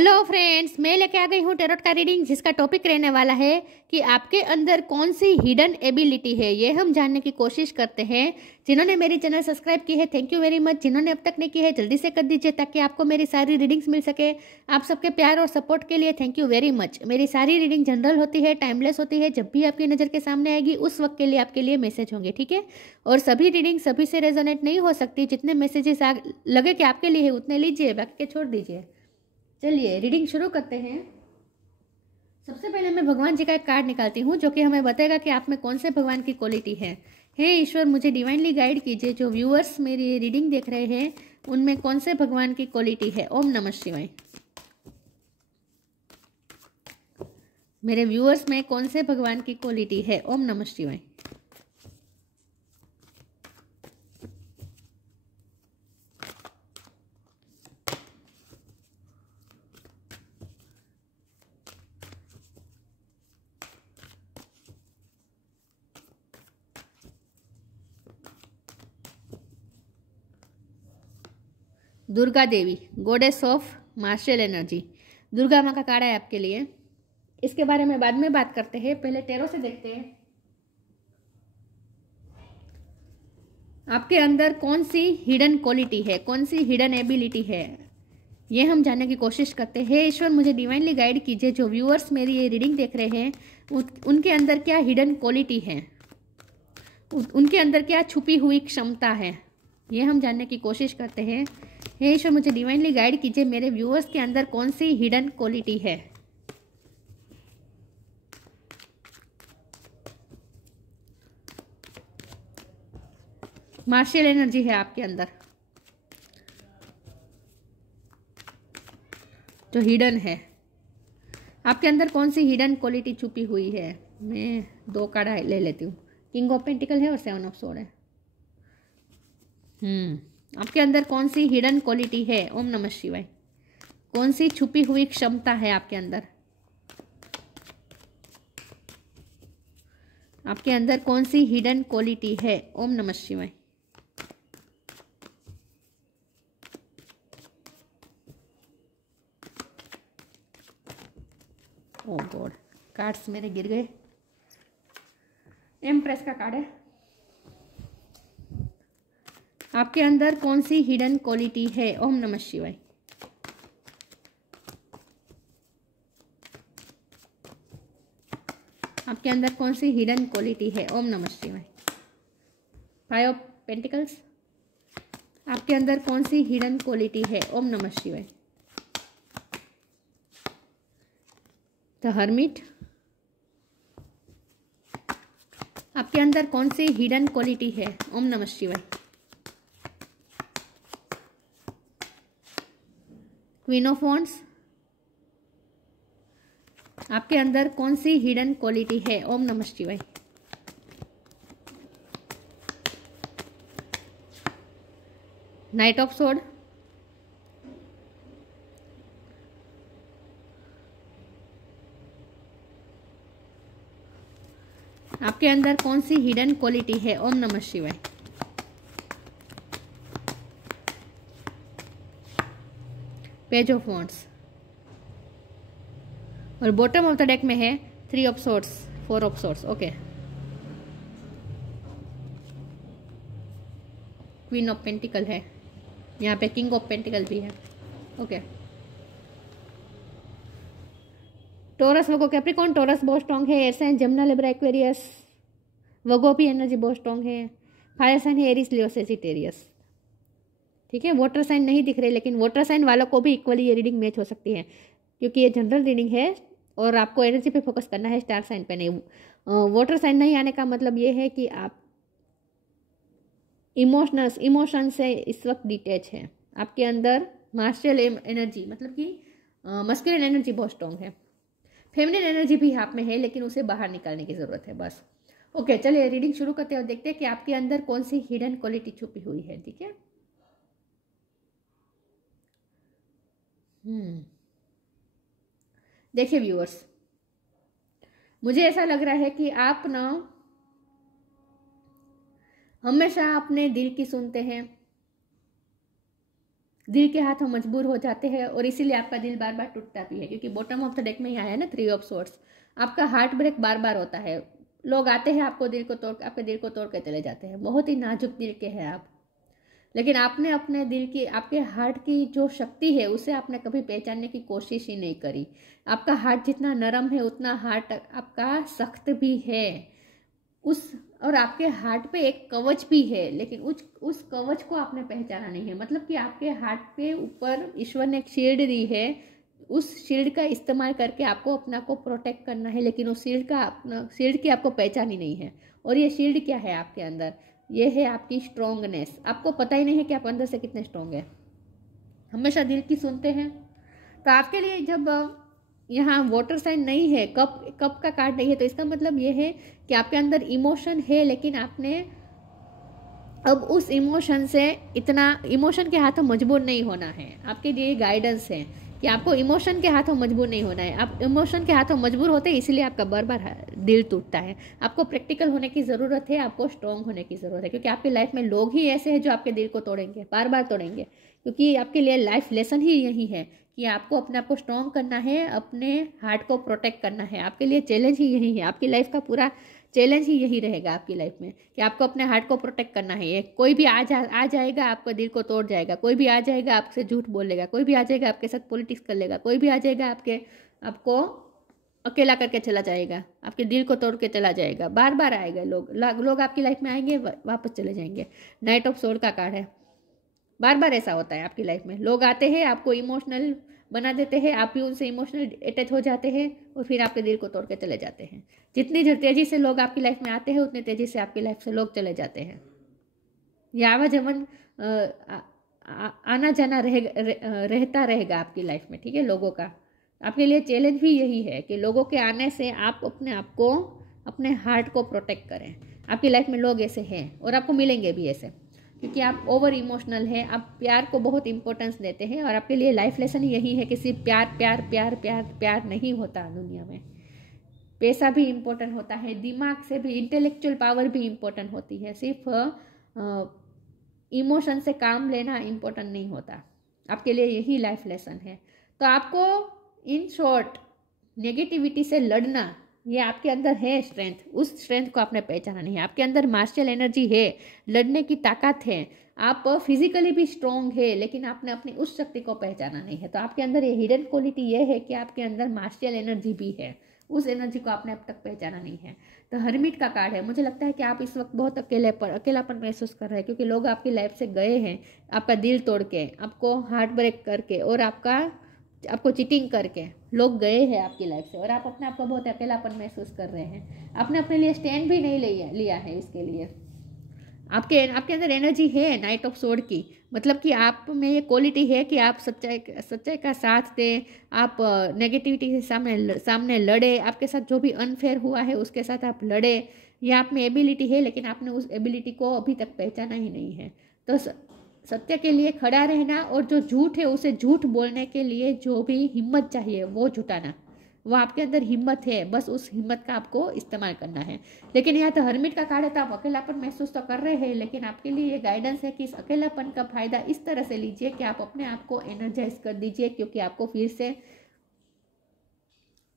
Hello friends, मैं लेके आ गई हूँ टेरोट का रीडिंग, जिसका टॉपिक रहने वाला है कि आपके अंदर कौन सी हिडन एबिलिटी है। ये हम जानने की कोशिश करते हैं। जिन्होंने मेरी चैनल सब्सक्राइब की है, थैंक यू वेरी मच। जिन्होंने अब तक नहीं की है, जल्दी से कर दीजिए ताकि आपको मेरी सारी रीडिंग्स मिल सके। आप सबके प्यार और सपोर्ट के लिए थैंक यू वेरी मच। मेरी सारी रीडिंग जनरल होती है, टाइमलेस होती है। जब भी आपकी नज़र के सामने आएगी उस वक्त के लिए आपके लिए मैसेज होंगे, ठीक है। और सभी रीडिंग सभी से रेजोनेट नहीं हो सकती। जितने मैसेजेस लगे कि आपके लिए है उतने लीजिए, बाकी के छोड़ दीजिए। चलिए रीडिंग शुरू करते हैं। सबसे पहले मैं भगवान जी का एक कार्ड निकालती हूँ जो कि हमें बताएगा कि आप में कौन से भगवान की क्वालिटी है। हे ईश्वर, मुझे डिवाइनली गाइड कीजिए। जो व्यूअर्स मेरी रीडिंग देख रहे हैं उनमें कौन से भगवान की क्वालिटी है। ओम नमः शिवाय। मेरे व्यूअर्स में कौन से भगवान की क्वालिटी है। ओम नमः शिवाय। Durga Devi, goddess of martial energy. Durga माँ का कार्ड है आपके लिए। इसके बारे में बाद में बात करते हैं, पहले टैरो से देखते हैं आपके अंदर कौन सी हिडन क्वालिटी है, कौन सी हिडन एबिलिटी है। ये हम जानने की कोशिश करते हैं। ईश्वर, मुझे डिवाइनली गाइड कीजिए। जो व्यूअर्स मेरी ये रीडिंग देख रहे हैं उनके अंदर क्या हिडन क्वालिटी है, उनके अंदर क्या छुपी हुई क्षमता है, ये हम जानने की कोशिश करते हैं। हे ईश्वर, मुझे डिवाइनली गाइड कीजिए। मेरे व्यूअर्स के अंदर कौन सी हिडन क्वालिटी है। मार्शियल एनर्जी है आपके अंदर जो हिडन है। आपके अंदर कौन सी हिडन क्वालिटी छुपी हुई है। मैं दो कार्ड ले लेती हूँ। किंग ऑफ पेंटिकल है और 7 ऑफ सोर्ड है। आपके अंदर कौन सी हिडन क्वालिटी है। ओम नमः शिवाय। कौन सी छुपी हुई क्षमता है आपके अंदर। आपके अंदर कौन सी हिडन क्वालिटी है। ओम नमः शिवाय। ओ गॉड, कार्ड्स मेरे गिर गए। एम्प्रेस का कार्ड है। आपके अंदर कौन सी हिडन क्वालिटी है। ओम नमः शिवाय। आपके अंदर कौन सी हिडन क्वालिटी है। ओम नमः शिवाय। 5 ऑफ पेंटिकल्स। आपके अंदर कौन सी हिडन क्वालिटी है। ओम नमः शिवाय। The hermit. आपके अंदर कौन सी हिडन क्वालिटी है। ओम नमः शिवाय। Queen of wands. आपके अंदर कौन सी हिडन क्वालिटी है। ओम नमः शिवाय। Night of sword. आपके अंदर कौन सी हिडन क्वालिटी है। ओम नमः शिवाय। Page of wands. और बॉटम ऑफ द डेक में है 3 of swords, 4 of swords. Okay. Queen of pentacle है यहाँ पे, किंग ऑफ पेंटिकल भी है। Okay. Taurus, Virgo, Capricorn. Taurus बहुत स्ट्रॉन्ग है। Air sign Gemini, Libra, Aquarius. Virgo भी एनर्जी बहुत स्ट्रॉन्ग है। फायर साइन है एरीज, लियो, सेजिटेरियस। ठीक है। वाटर साइन नहीं दिख रहे, लेकिन वाटर साइन वालों को भी इक्वली ये रीडिंग मैच हो सकती है, क्योंकि ये जनरल रीडिंग है और आपको एनर्जी पे फोकस करना है, स्टार साइन पे नहीं। वाटर साइन नहीं आने का मतलब ये है कि आप इमोशन से इस वक्त डिटैच है। आपके अंदर मार्शियल एनर्जी मतलब कि मस्कुलिन एनर्जी बहुत स्ट्रॉन्ग है। फेमिनिन एनर्जी भी आप में है, लेकिन उसे बाहर निकालने की ज़रूरत है बस। ओके, चलिए रीडिंग शुरू करते हैं और देखते हैं कि आपके अंदर कौन सी हिडन क्वालिटी छुपी हुई है। ठीक है। देखिए व्यूअर्स, मुझे ऐसा लग रहा है कि आप ना हमेशा अपने दिल की सुनते हैं, दिल के हाथों मजबूर हो जाते हैं और इसीलिए आपका दिल बार बार टूटता भी है, क्योंकि बॉटम ऑफ द डेक में यहाँ है ना 3 ऑफ सोर्ड्स। आपका हार्ट ब्रेक बार बार होता है। लोग आते हैं आपके दिल को तोड़ के चले जाते हैं। बहुत ही नाजुक दिल के हैं आप, लेकिन आपने अपने दिल की, आपके हार्ट की जो शक्ति है उसे आपने कभी पहचानने की कोशिश ही नहीं करी। आपका हार्ट जितना नरम है उतना हार्ट आपका सख्त भी है। और आपके हार्ट पे एक कवच भी है, लेकिन उस कवच को आपने पहचाना नहीं है। मतलब कि आपके हार्ट पे ऊपर ईश्वर ने एक शील्ड दी है, उस शील्ड का इस्तेमाल करके आपको अपना को प्रोटेक्ट करना है, लेकिन उस शील्ड की आपको पहचान ही नहीं है। और ये शील्ड क्या है आपके अंदर? ये है आपकी स्ट्रोंगनेस। आपको पता ही नहीं है कि आप अंदर से कितने स्ट्रोंग है। हमेशा दिल की सुनते हैं। तो आपके लिए जब यहाँ वाटर साइन नहीं है, कप का कार्ड नहीं है, तो इसका मतलब ये है कि आपके अंदर इमोशन है, लेकिन आपने अब उस इमोशन के हाथों मजबूर नहीं होना है। आपके लिए गाइडेंस है कि आपको इमोशन के हाथों मजबूर नहीं होना है। आप इमोशन के हाथों मजबूर होते हैं, इसलिए आपका बार बार दिल टूटता है। आपको प्रैक्टिकल होने की ज़रूरत है, आपको स्ट्रॉन्ग होने की ज़रूरत है, क्योंकि आपकी लाइफ में लोग ही ऐसे हैं जो आपके दिल को तोड़ेंगे, बार बार तोड़ेंगे। क्योंकि आपके लिए लाइफ लेसन ही यही है कि आपको अपने आप को स्ट्रॉन्ग करना है, अपने हार्ट को प्रोटेक्ट करना है। आपके लिए चैलेंज ही यही है। आपकी लाइफ का पूरा चैलेंज ही यही रहेगा आपकी लाइफ में कि आपको अपने हार्ट को प्रोटेक्ट करना है। कोई भी आ जाएगा आपका दिल को तोड़ जाएगा, कोई भी आ जाएगा आपसे झूठ बोल लेगा, कोई भी आ जाएगा आपके साथ पॉलिटिक्स कर लेगा, कोई भी आ जाएगा आपको अकेला करके चला जाएगा, आपके दिल को तोड़ के चला जाएगा। बार बार आएगा लोग आपकी लाइफ में आएंगे, वापस चले जाएंगे। नाइट ऑफ सोर्ड का कार्ड है। बार बार ऐसा होता है आपकी लाइफ में। लोग आते हैं, आपको इमोशनल बना देते हैं, आप भी उनसे इमोशनल अटैच हो जाते हैं और फिर आपके दिल को तोड़ के चले जाते हैं। जितनी तेजी से लोग आपकी लाइफ में आते हैं, उतनी तेजी से आपकी लाइफ से लोग चले जाते हैं। ये आवागमन आना जाना रहता रहेगा आपकी लाइफ में, ठीक है। लोगों का आपके लिए चैलेंज भी यही है कि लोगों के आने से आप अपने आप को, अपने हार्ट को प्रोटेक्ट करें। आपकी लाइफ में लोग ऐसे हैं और आपको मिलेंगे भी ऐसे, क्योंकि आप ओवर इमोशनल हैं। आप प्यार को बहुत इंपॉर्टेंस देते हैं और आपके लिए लाइफ लेसन यही है कि सिर्फ प्यार प्यार प्यार प्यार प्यार नहीं होता दुनिया में। पैसा भी इम्पोर्टेंट होता है, दिमाग से भी, इंटेलेक्चुअल पावर भी इम्पोर्टेंट होती है। सिर्फ इमोशन से काम लेना इम्पोर्टेंट नहीं होता। आपके लिए यही लाइफ लेसन है। तो आपको इन शॉर्ट नेगेटिविटी से लड़ना, ये आपके अंदर है स्ट्रेंथ। उस स्ट्रेंथ को आपने पहचाना नहीं है। आपके अंदर मार्शल एनर्जी है, लड़ने की ताकत है, आप फिजिकली भी स्ट्रॉन्ग है, लेकिन आपने अपनी उस शक्ति को पहचाना नहीं है। तो आपके अंदर ये हिडन क्वालिटी ये है कि आपके अंदर मार्शल एनर्जी भी है, उस एनर्जी को आपने अब तक पहचाना नहीं है। तो हर्मिट का कार्ड है। मुझे लगता है कि आप इस वक्त बहुत अकेलापन महसूस कर रहे हैं, क्योंकि लोग आपकी लाइफ से गए हैं, आपका दिल तोड़ के, आपको हार्ट ब्रेक करके और आपको चीटिंग करके लोग गए हैं आपकी लाइफ से, और आप अपने आप को बहुत अकेलापन महसूस कर रहे हैं। आपने अपने लिए स्टैंड भी नहीं लिया है इसके लिए। आपके अंदर एनर्जी है नाइट ऑफ सोर्ड की, मतलब कि आप में ये क्वालिटी है कि आप सच्चाई का साथ दें, आप नेगेटिविटी के सामने लड़े, आपके साथ जो भी अनफेयर हुआ है उसके साथ आप लड़े। ये आप में एबिलिटी है, लेकिन आपने उस एबिलिटी को अभी तक पहचाना ही नहीं है। तो सत्य के लिए खड़ा रहना और जो झूठ है उसे झूठ बोलने के लिए जो भी हिम्मत चाहिए वो जुटाना, वो आपके अंदर हिम्मत है। बस उस हिम्मत का आपको इस्तेमाल करना है। लेकिन यहाँ तो हर्मिट का कार्ड है, तो आप अकेलापन महसूस तो कर रहे हैं, लेकिन आपके लिए ये गाइडेंस है कि इस अकेलापन का फायदा इस तरह से लीजिए कि आप अपने आप को एनर्जाइज कर दीजिए, क्योंकि आपको फिर से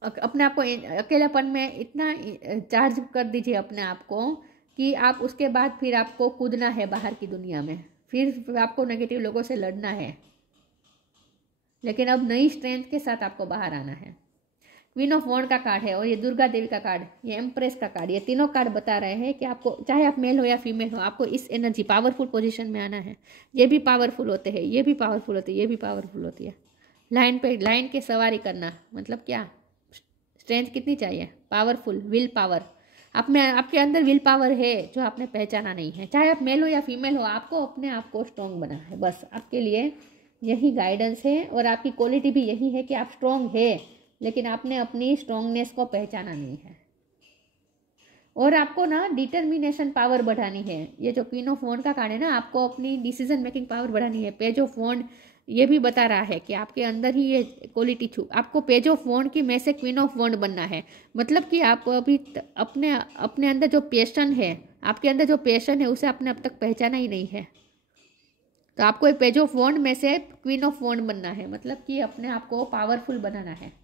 अपने आप को अकेलापन में इतना चार्ज कर दीजिए अपने आप को कि आप उसके बाद फिर आपको कूदना है बाहर की दुनिया में, फिर आपको नेगेटिव लोगों से लड़ना है, लेकिन अब नई स्ट्रेंथ के साथ आपको बाहर आना है। क्वीन ऑफ वॉन्ड का कार्ड है और ये दुर्गा देवी का कार्ड, ये एम्प्रेस का कार्ड, ये तीनों कार्ड बता रहे हैं कि आपको, चाहे आप मेल हो या फीमेल हो, आपको इस एनर्जी पावरफुल पोजीशन में आना है। ये भी पावरफुल होते हैं, ये भी पावरफुल होते हैं, ये भी पावरफुल होती है। लाइन के सवारी करना मतलब क्या? स्ट्रेंथ कितनी चाहिए? Powerful will power. आपके अंदर विल पावर है जो आपने पहचाना नहीं है। चाहे आप मेल हो या फीमेल हो, आपको अपने आप को स्ट्रॉन्ग बनाना है। बस आपके लिए यही गाइडेंस है, और आपकी क्वालिटी भी यही है कि आप स्ट्रॉन्ग है, लेकिन आपने अपनी स्ट्रॉन्गनेस को पहचाना नहीं है। और आपको ना डिटर्मिनेशन पावर बढ़ानी है। ये जो क्वीन ऑफ वॉन्ड का कार्ड है ना, आपको अपनी डिसीजन मेकिंग पावर बढ़ानी है। पेज ऑफ वॉन्ड ये भी बता रहा है कि आपके अंदर ही ये क्वालिटी आपको पेज ऑफ वॉन्ड की में से क्वीन ऑफ वॉन्ड बनना है। मतलब कि आप अभी अपने अंदर जो पैशन है, आपके अंदर जो पैशन है उसे आपने अब तक पहचाना ही नहीं है। तो आपको एक पेज ऑफ वॉन्ड में से क्वीन ऑफ वॉन्ड बनना है, मतलब कि अपने आप को पावरफुल बनाना है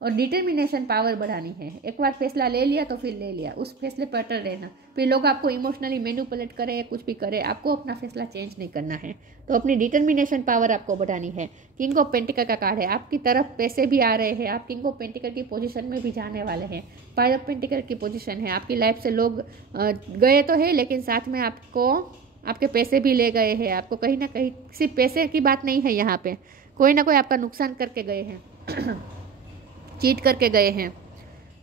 और डिटर्मिनेशन पावर बढ़ानी है। एक बार फैसला ले लिया तो फिर ले लिया, उस फैसले पर अटल रहना। फिर लोग आपको इमोशनली मैनिपुलेट करे, कुछ भी करे, आपको अपना फैसला चेंज नहीं करना है। तो अपनी डिटर्मिनेशन पावर आपको बढ़ानी है। किंग ऑफ पेंटिकल का कार्ड है, आपकी तरफ पैसे भी आ रहे हैं, आप किंग ऑफ पेंटिकल की पोजीशन में भी जाने वाले हैं। फाइव ऑफ पेंटिकल की पोजीशन है, आपकी लाइफ से लोग गए तो है, लेकिन साथ में आपको आपके पैसे भी ले गए हैं। आपको कहीं ना कहीं, सिर्फ पैसे की बात नहीं है यहाँ पे, कोई ना कोई आपका नुकसान करके गए हैं चीट करके गए हैं,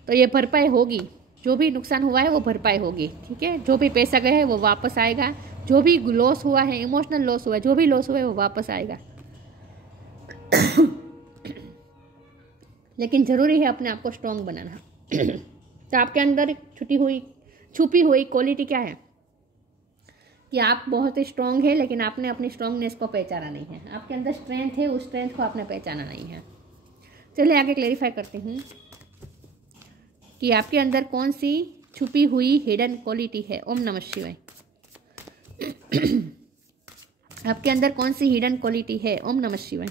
तो ये भरपाई होगी। जो भी नुकसान हुआ है वो भरपाई होगी, ठीक है। जो भी पैसा गया है वो वापस आएगा, जो भी लॉस हुआ है, इमोशनल लॉस हुआ है, जो भी लॉस हुआ है वो वापस आएगा। लेकिन ज़रूरी है अपने आप को स्ट्रॉन्ग बनाना। तो आपके अंदर एक छुपी हुई क्वालिटी क्या है कि आप बहुत ही स्ट्रॉन्ग है, लेकिन आपने अपनी स्ट्रॉन्गनेस को पहचाना नहीं है। आपके अंदर स्ट्रेंथ है, उस स्ट्रेंथ को आपने पहचाना नहीं है। चलिए आगे क्लेरिफाई करती हूँ कि आपके अंदर कौन सी छुपी हुई हिडन क्वालिटी है। ओम नमः शिवाय। आपके अंदर कौन सी हिडन क्वालिटी है। ओम नमः शिवाय।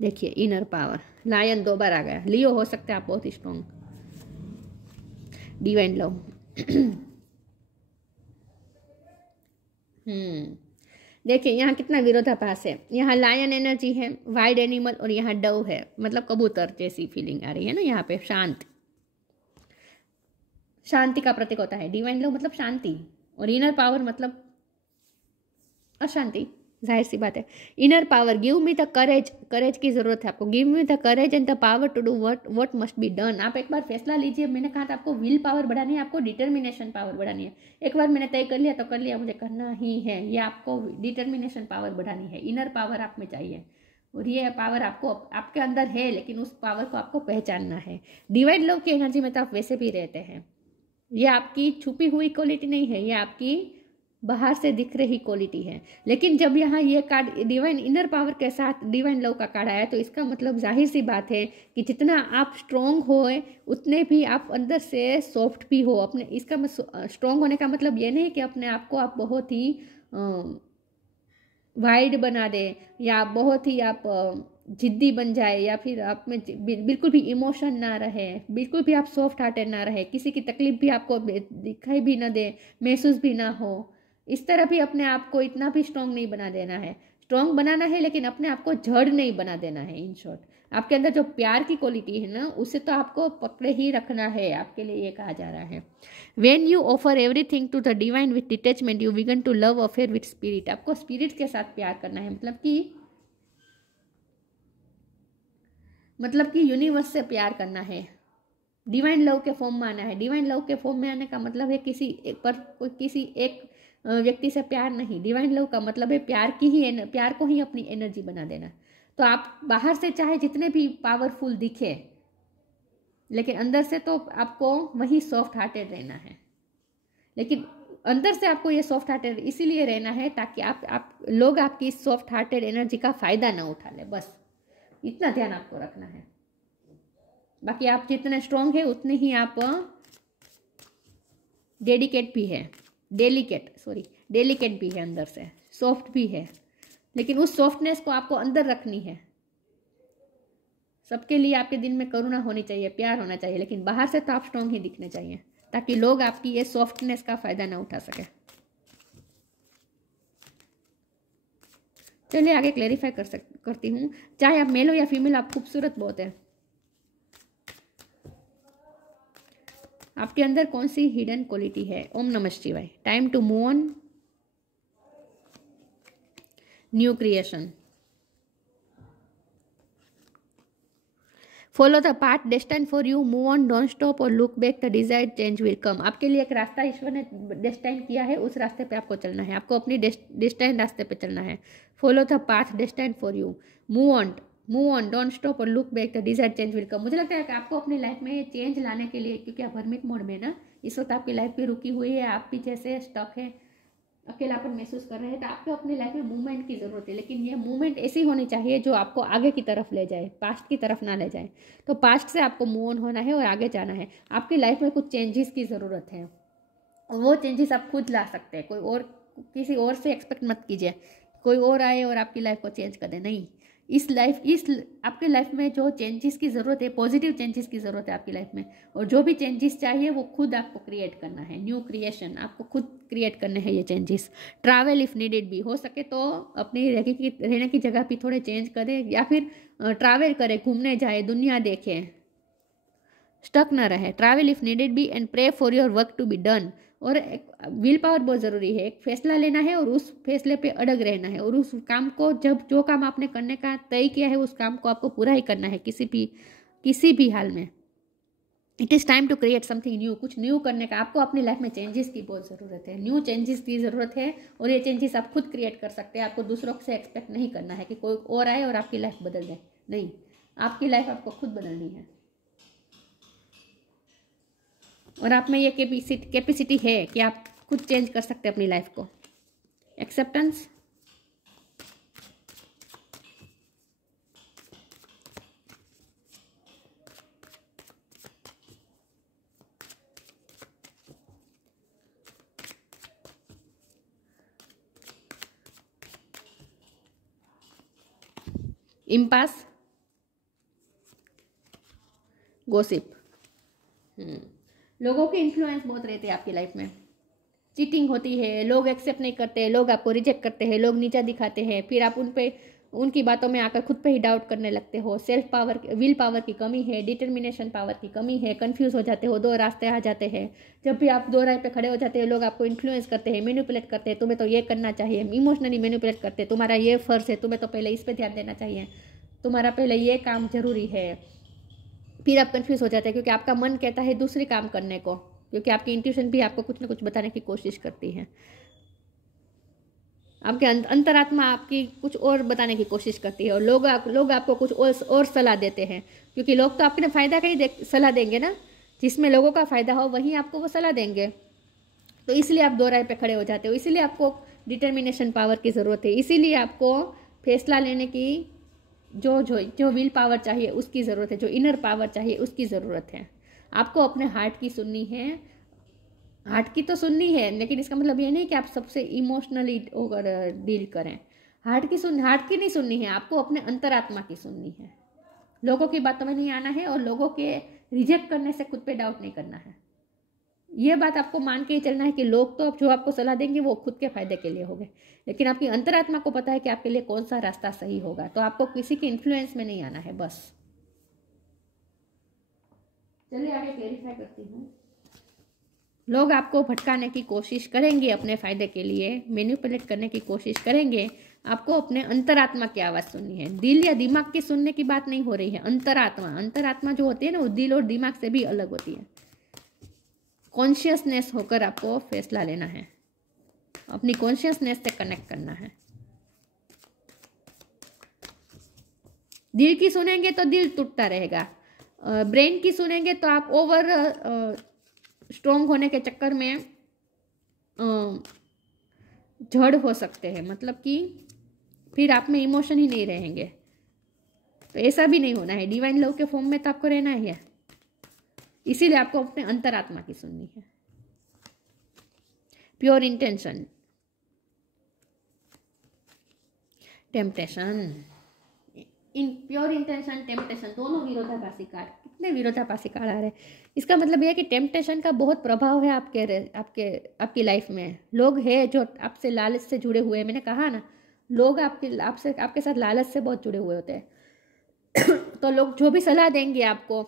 देखिए इनर पावर, लायन 2 बार आ गया। लियो हो सकता है आप बहुत ही स्ट्रॉन्ग। Divine love. देखिए यहाँ कितना विरोधाभास है। यहाँ लायन एनर्जी है, वाइल्ड एनिमल, और यहाँ डव है, मतलब कबूतर जैसी फीलिंग आ रही है ना यहाँ पे। शांति का प्रतीक होता है डिवाइन लव, मतलब शांति, और इनर पावर मतलब अशांति। जाहिर सी बात है। Inner power, give me the courage, courage की जरूरत है आपको। Give me the courage and the power to do what must be done. आप एक बार फैसला लीजिए। मैंने कहा था आपको विल पावर बढ़ानी है, आपको डिटर्मिनेशन पावर बढ़ानी है। एक बार मैंने तय कर लिया तो कर लिया, मुझे करना ही है। ये आपको डिटर्मिनेशन पावर बढ़ानी है। इनर पावर आप में चाहिए, और ये पावर आपको आपके अंदर है, लेकिन उस पावर को आपको पहचानना है। डिवाइन लव की एनर्जी में तो आप वैसे भी रहते हैं। ये आपकी छुपी हुई क्वालिटी नहीं है, ये आपकी बाहर से दिख रही क्वालिटी है। लेकिन जब यहाँ ये कार्ड डिवाइन इनर पावर के साथ डिवाइन लव का कार्ड आया, तो इसका मतलब जाहिर सी बात है कि जितना आप स्ट्रॉन्ग हो उतने भी आप अंदर से सॉफ्ट भी हो। अपने इसका स्ट्रॉन्ग होने का मतलब ये नहीं कि अपने आप को आप बहुत ही वाइड बना दे, या बहुत ही आप जिद्दी बन जाए, या फिर आप में बिल्कुल भी इमोशन ना रहे, बिल्कुल भी आप सॉफ्ट हार्टेड ना रहे, किसी की तकलीफ भी आपको दिखाई भी ना दे, महसूस भी ना हो। इस तरह भी अपने आप को इतना भी स्ट्रॉन्ग नहीं बना देना है। स्ट्रॉन्ग बनाना है, लेकिन अपने आप को जड़ नहीं बना देना है। इन शॉर्ट, आपके अंदर जो प्यार की क्वालिटी है ना, उसे तो आपको पकड़े ही रखना है। आपके लिए ये कहा जा रहा है, when you offer everything to the divine with detachment you begin to love affair with spirit. आपको स्पिरिट के साथ प्यार करना है, मतलब कि यूनिवर्स से प्यार करना है। डिवाइन लव के फॉर्म में आना है। डिवाइन लव के फॉर्म में आने का मतलब है किसी एक व्यक्ति से प्यार नहीं। डिवाइन लव का मतलब है प्यार को ही अपनी एनर्जी बना देना। तो आप बाहर से चाहे जितने भी पावरफुल दिखे, लेकिन अंदर से तो आपको वही सॉफ्ट हार्टेड रहना है। लेकिन अंदर से आपको ये सॉफ्ट हार्टेड इसीलिए रहना है ताकि आप लोग आपकी सॉफ्ट हार्टेड एनर्जी का फायदा ना उठा ले। बस इतना ध्यान आपको रखना है। बाकी आप जितने स्ट्रॉन्ग है उतने ही आप डेलिकेट भी है, डेलिकेट भी है, अंदर से सॉफ्ट भी है। लेकिन उस सॉफ्टनेस को आपको अंदर रखनी है। सबके लिए आपके दिल में करुणा होनी चाहिए, प्यार होना चाहिए, लेकिन बाहर से तो आप स्ट्रॉन्ग ही दिखने चाहिए, ताकि लोग आपकी ये सॉफ्टनेस का फायदा ना उठा सके। चलिए आगे क्लेरिफाई करती हूँ। चाहे आप मेल हो या फीमेल, आप खूबसूरत बहुत है। आपके अंदर कौन सी हिडन क्वालिटी है। ओम नमः शिवाय। Time to move on, new creation. Follow the path destine for you, move on, don't stop और look back, the desired change will come. आपके लिए एक रास्ता ईश्वर ने डेस्टाइन किया है, उस रास्ते पे आपको चलना है। आपको अपनी डेस्टाइन रास्ते पे चलना है। Follow the path destine for you, move on, don't stop और look back, the desired change will come. मुझे लगता है कि आपको अपनी लाइफ में चेंज लाने के लिए, क्योंकि आप हरमिट मोड में ना, इस वक्त आपकी लाइफ भी रुकी हुई है, आप भी जैसे स्टक है, अकेलापन महसूस कर रहे हैं, तो आपको अपनी लाइफ में मूवमेंट की ज़रूरत है। लेकिन ये मूवमेंट ऐसी होनी चाहिए जो आपको आगे की तरफ ले जाए, पास्ट की तरफ ना ले जाए। तो पास्ट से आपको मूव ऑन होना है और आगे जाना है। आपकी लाइफ में कुछ चेंजेस की ज़रूरत है, और वो चेंजेस आप खुद ला सकते हैं। कोई और, किसी और से एक्सपेक्ट मत कीजिए कोई और आए और आपकी लाइफ को चेंज कर दे। नहीं, इस आपके लाइफ में जो चेंजेस की ज़रूरत है, पॉजिटिव चेंजेस की ज़रूरत है आपकी लाइफ में। और जो भी चेंजेस चाहिए वो खुद आपको क्रिएट करना है। न्यू क्रिएशन आपको खुद क्रिएट करने हैं ये चेंजेस। ट्रैवल इफ़ नीडेड भी, हो सके तो अपनी रहने की जगह भी थोड़े चेंज करें, या फिर ट्रैवल करें, घूमने जाए, दुनिया देखें, स्टक ना रहे। ट्रैवल इफ़ नीडेड भी and pray for your work to be done. और विल पावर बहुत ज़रूरी है। एक फैसला लेना है और उस फैसले पे अड़ग रहना है, और उस काम को, जब जो काम आपने करने का तय किया है उस काम को आपको पूरा ही करना है, किसी भी हाल में। It is time to create something new. कुछ न्यू करने का आपको अपनी लाइफ में चेंजेस की बहुत ज़रूरत है। न्यू चेंजेस की ज़रूरत है, और ये चेंजेस आप खुद क्रिएट कर सकते हैं। आपको दूसरों से एक्सपेक्ट नहीं करना है कि कोई और आए और आपकी लाइफ बदल दे। नहीं, आपकी लाइफ आपको खुद बदलनी है, और आप में ये कैपेसिटी है कि आप खुद चेंज कर सकते हैं अपनी लाइफ को। Acceptance, impasse, gossip. लोगों के इन्फ्लुएंस बहुत रहते हैं आपकी लाइफ में। चीटिंग होती है, लोग एक्सेप्ट नहीं करते, लोग आपको रिजेक्ट करते हैं, लोग नीचा दिखाते हैं, फिर आप उनकी बातों में आकर खुद पे ही डाउट करने लगते हो। सेल्फ पावर, विल पावर की कमी है, डिटर्मिनेशन पावर की कमी है, कंफ्यूज हो जाते हो, दो रास्ते आ जाते हैं। जब भी आप दो राह पे खड़े हो जाते हैं, लोग आपको इन्फ्लुएंस करते हैं, मैनिपुलेट करते हैं, तुम्हें तो ये करना चाहिए, इमोशनली मैनिपुलेट करते हैं, तुम्हारा ये फर्ज है, तुम्हें तो पहले इस पर ध्यान देना चाहिए, तुम्हारा पहले ये काम जरूरी है। फिर आप कंफ्यूज हो जाते हैं क्योंकि आपका मन कहता है दूसरे काम करने को, क्योंकि आपकी इंट्यूशन भी आपको कुछ ना कुछ बताने की कोशिश करती है। आपके अंतरात्मा आपकी कुछ और बताने की कोशिश करती है, और लोग आपको कुछ और सलाह देते हैं, क्योंकि लोग तो अपने फ़ायदा का ही सलाह देंगे ना। जिसमें लोगों का फ़ायदा हो वहीं आपको वो सलाह देंगे। तो इसलिए आप दो राह पे खड़े हो जाते हो, इसीलिए आपको डिटर्मिनेशन पावर की ज़रूरत है, इसीलिए आपको फैसला लेने की जो विल पावर चाहिए उसकी ज़रूरत है, जो इनर पावर चाहिए उसकी ज़रूरत है। आपको अपने हार्ट की सुननी है, हार्ट की तो सुननी है, लेकिन इसका मतलब ये नहीं कि आप सबसे इमोशनली डील करें। हार्ट की नहीं सुननी है, आपको अपने अंतरात्मा की सुननी है। लोगों की बातों में नहीं आना है, और लोगों के रिजेक्ट करने से खुद पे डाउट नहीं करना है। ये बात आपको मान के ही चलना है कि लोग तो जो आपको सलाह देंगे वो खुद के फायदे के लिए होंगे, लेकिन आपकी अंतरात्मा को पता है कि आपके लिए कौन सा रास्ता सही होगा। तो आपको किसी के इन्फ्लुएंस में नहीं आना है बस। चलिए आगे क्लेरिफाई करती हूँ। लोग आपको भटकाने की कोशिश करेंगे अपने फ़ायदे के लिए, मैनिपुलेट करने की कोशिश करेंगे। आपको अपने अंतरात्मा की आवाज़ सुननी है, दिल या दिमाग की सुनने की बात नहीं हो रही है। अंतरात्मा जो होती है ना, वो दिल और दिमाग से भी अलग होती है। कॉन्शियसनेस होकर आपको फैसला लेना है, अपनी कॉन्शियसनेस से कनेक्ट करना है। दिल की सुनेंगे तो दिल टूटता रहेगा, ब्रेन की सुनेंगे तो आप ओवर स्ट्रोंग होने के चक्कर में जड़ हो सकते हैं, मतलब कि फिर आप में इमोशन ही नहीं रहेंगे। तो ऐसा भी नहीं होना है, डिवाइन लव के फॉर्म में तो आपको रहना ही है। इसीलिए आपको अपने अंतरात्मा की सुननी है। Pure intention, temptation, pure intention, temptation दोनों विरोधाभासी कार्ड। कितने विरोधाभासी कार्ड आ रहे हैं। इसका मतलब यह है कि टेम्पटेशन का बहुत प्रभाव है आपकी लाइफ में। लोग हैं जो आपसे लालच से जुड़े हुए हैं। मैंने कहा ना, लोग आपके साथ लालच से बहुत जुड़े हुए होते हैं। तो लोग जो भी सलाह देंगे आपको,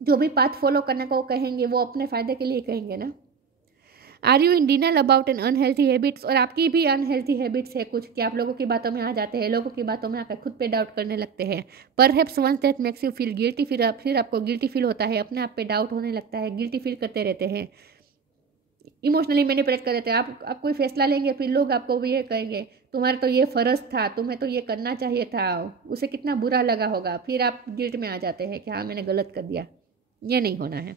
जो भी पाथ फॉलो करने को कहेंगे, वो अपने फ़ायदे के लिए कहेंगे ना। Are you in denial about an unhealthy habits, और आपकी भी अनहेल्थी हैबिट्स है कुछ, कि आप लोगों की बातों में आ जाते हैं, लोगों की बातों में आकर खुद पे डाउट करने लगते हैं। Perhaps once that makes you feel guilty, फिर आपको गिल्टी फील होता है, अपने आप पे डाउट होने लगता है, गिल्टी फील करते रहते हैं, इमोशनली मैनिपुलेट कर देते हैं। आप कोई फैसला लेंगे, फिर लोग आपको ये कहेंगे तुम्हारा तो ये फ़र्ज था, तुम्हें तो ये करना चाहिए था, उसे कितना बुरा लगा होगा, फिर आप गिल्ट में आ जाते हैं कि हाँ मैंने गलत कर दिया। ये नहीं होना है।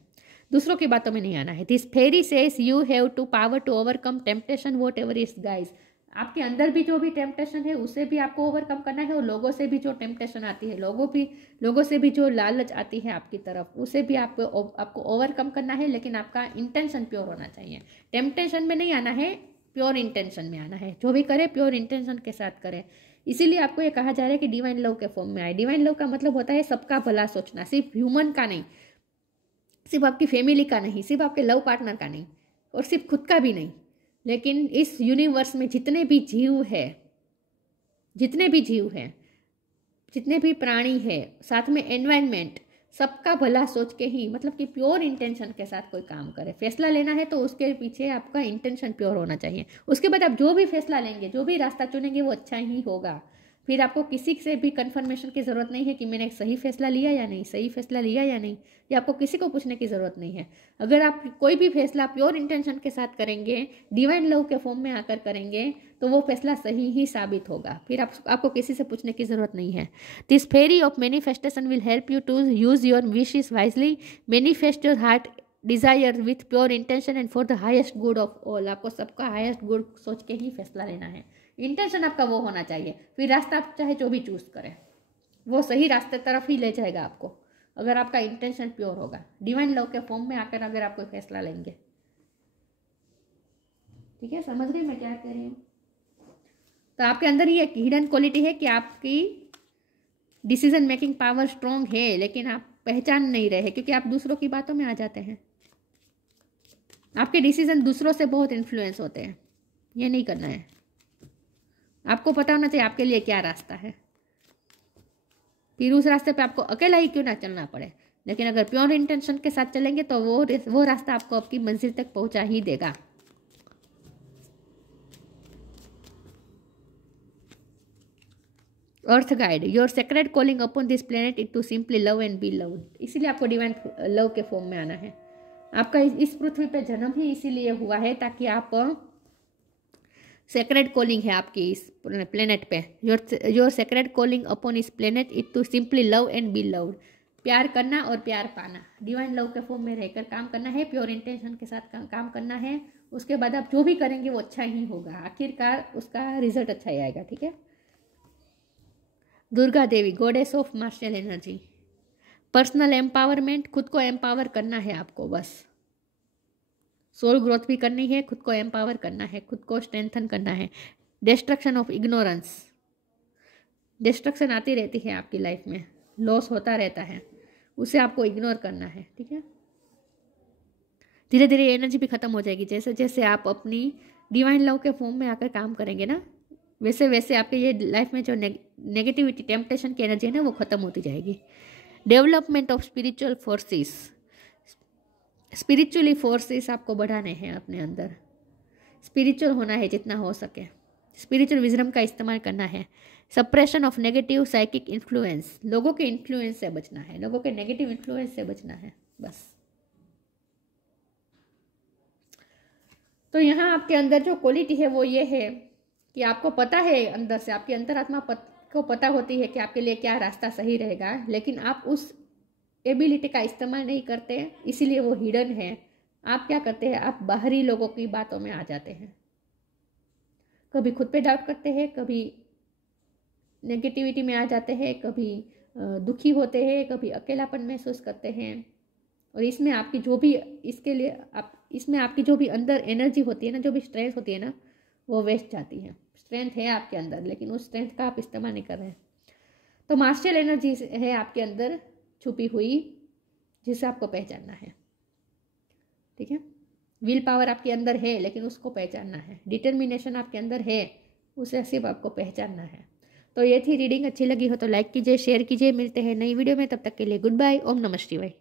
दूसरों की बातों में नहीं आना है। This fairy says you have to power to overcome temptation whatever is guys. आपके अंदर भी जो भी टेम्पटेशन है उसे भी आपको ओवरकम करना है, और लोगों से भी जो टेम्पटेशन आती है, लोगों से भी जो लालच आती है आपकी तरफ, उसे भी आपको ओवरकम करना है। लेकिन आपका इंटेंशन प्योर होना चाहिए। टेम्पटेशन में नहीं आना है, प्योर इंटेंशन में आना है। जो भी करे प्योर इंटेंशन के साथ करे। इसीलिए आपको ये कहा जा रहा है कि डिवाइन लव के फॉर्म में आए। डिवाइन लव का मतलब होता है सबका भला सोचना, सिर्फ ह्यूमन का नहीं, सिर्फ आपकी फैमिली का नहीं, सिर्फ आपके लव पार्टनर का नहीं, और सिर्फ खुद का भी नहीं, लेकिन इस यूनिवर्स में जितने भी जीव हैं, जितने भी प्राणी है, साथ में एनवायरनमेंट, सबका भला सोच के ही, मतलब कि प्योर इंटेंशन के साथ कोई काम करे। फैसला लेना है तो उसके पीछे आपका इंटेंशन प्योर होना चाहिए। उसके बाद आप जो भी फैसला लेंगे, जो भी रास्ता चुनेंगे, वो अच्छा ही होगा। फिर आपको किसी से भी कंफर्मेशन की ज़रूरत नहीं है कि मैंने सही फैसला लिया या नहीं, सही फैसला लिया या नहीं, ये आपको किसी को पूछने की ज़रूरत नहीं है। अगर आप कोई भी फैसला प्योर इंटेंशन के साथ करेंगे, डिवाइन लव के फॉर्म में आकर करेंगे, तो वो फैसला सही ही साबित होगा। फिर आपको किसी से पूछने की ज़रूरत नहीं है। This fairy of manifestation will help you to use your wishes wisely, manifest your heart desire with pure intention and for the highest good of all. आपको सबका हाईएस्ट गुड सोच के ही फैसला लेना है। इंटेंशन आपका वो होना चाहिए। फिर रास्ता आप चाहे जो भी चूज करें, वो सही रास्ते तरफ ही ले जाएगा आपको, अगर आपका इंटेंशन प्योर होगा। डिवाइन लव के फॉर्म में आकर अगर आप कोई फैसला लेंगे, ठीक है, समझ रहे मैं क्या कह रही हूँ। तो आपके अंदर ही एक हिडन क्वालिटी है कि आपकी डिसीजन मेकिंग पावर स्ट्रॉन्ग है, लेकिन आप पहचान नहीं रहे, क्योंकि आप दूसरों की बातों में आ जाते हैं। आपके डिसीजन दूसरों से बहुत इन्फ्लुएंस होते हैं। ये नहीं करना है। आपको पता होना चाहिए आपके लिए क्या रास्ता है। फिर उस रास्ते पे आपको अकेला ही क्यों ना चलना पड़े, लेकिन अगर प्योर इंटेंशन के साथ चलेंगे तो वो रास्ता आपको आपकी मंजिल तक पहुंचा ही देगा। Earth guide your secret calling upon this planet it to simply love and be loved. इसीलिए आपको डिवाइन लव के फॉर्म में आना है। आपका इस पृथ्वी पे जन्म ही इसीलिए हुआ है ताकि आप, सेक्रेट कॉलिंग है आपकी इस प्लेनेट पे। योर सेक्रेट कॉलिंग अपॉन इस planet it to simply love and be loved. प्यार करना और प्यार पाना, डिवाइन लव के फॉर्म में रहकर काम करना है, प्योर इंटेंशन के साथ काम करना है। उसके बाद आप जो भी करेंगे वो अच्छा ही होगा, आखिरकार उसका रिजल्ट अच्छा ही आएगा। ठीक है। Durga Devi, goddess of martial energy. Personal empowerment, खुद को एम्पावर करना है आपको, बस सोल ग्रोथ भी करनी है, खुद को एम्पावर करना है, खुद को स्ट्रेंथन करना है। डिस्ट्रक्शन ऑफ इग्नोरेंस, डिस्ट्रक्शन आती रहती है आपकी लाइफ में, लॉस होता रहता है, उसे आपको इग्नोर करना है। ठीक है। धीरे धीरे एनर्जी भी खत्म हो जाएगी। जैसे जैसे आप अपनी डिवाइन लव के फॉर्म में आकर काम करेंगे ना, वैसे वैसे आपके ये लाइफ में जो नेगेटिविटी, टेम्पटेशन की एनर्जी है ना, वो खत्म होती जाएगी। Development of spiritual forces, spiritually forces आपको बढ़ाने हैं अपने अंदर। स्पिरिचुअल होना है जितना हो सके, स्पिरिचुअल विजडम का इस्तेमाल करना है। Suppression of negative psychic influence, लोगों के इन्फ्लुएंस से बचना है, लोगों के नेगेटिव इन्फ्लुएंस से बचना है बस। तो यहाँ आपके अंदर जो क्वालिटी है वो ये है कि आपको पता है, अंदर से आपकी अंतरात्मा को पता होती है कि आपके लिए क्या रास्ता सही रहेगा, लेकिन आप उस एबिलिटी का इस्तेमाल नहीं करते, इसीलिए वो हिडन है। आप क्या करते हैं, आप बाहरी लोगों की बातों में आ जाते हैं। कभी खुद पे डाउट करते हैं, कभी नेगेटिविटी में आ जाते हैं, कभी दुखी होते हैं, कभी अकेलापन महसूस करते हैं। और इसमें आपकी जो भी इसमें आपकी जो भी अंदर एनर्जी होती है ना, जो भी स्ट्रेंथ होती है ना, वो वेस्ट जाती है। स्ट्रेंथ है आपके अंदर, लेकिन उस स्ट्रेंथ का आप इस्तेमाल नहीं कर रहे हैं। तो मार्शल एनर्जी है आपके अंदर छुपी हुई, जिसे आपको पहचानना है। ठीक है। विल पावर आपके अंदर है, लेकिन उसको पहचानना है। डिटर्मिनेशन आपके अंदर है, उसे सिर्फ आपको पहचानना है। तो ये थी रीडिंग। अच्छी लगी हो तो लाइक कीजिए, शेयर कीजिए। मिलते हैं नई वीडियो में, तब तक के लिए गुड बाय। ओम नमः शिवाय।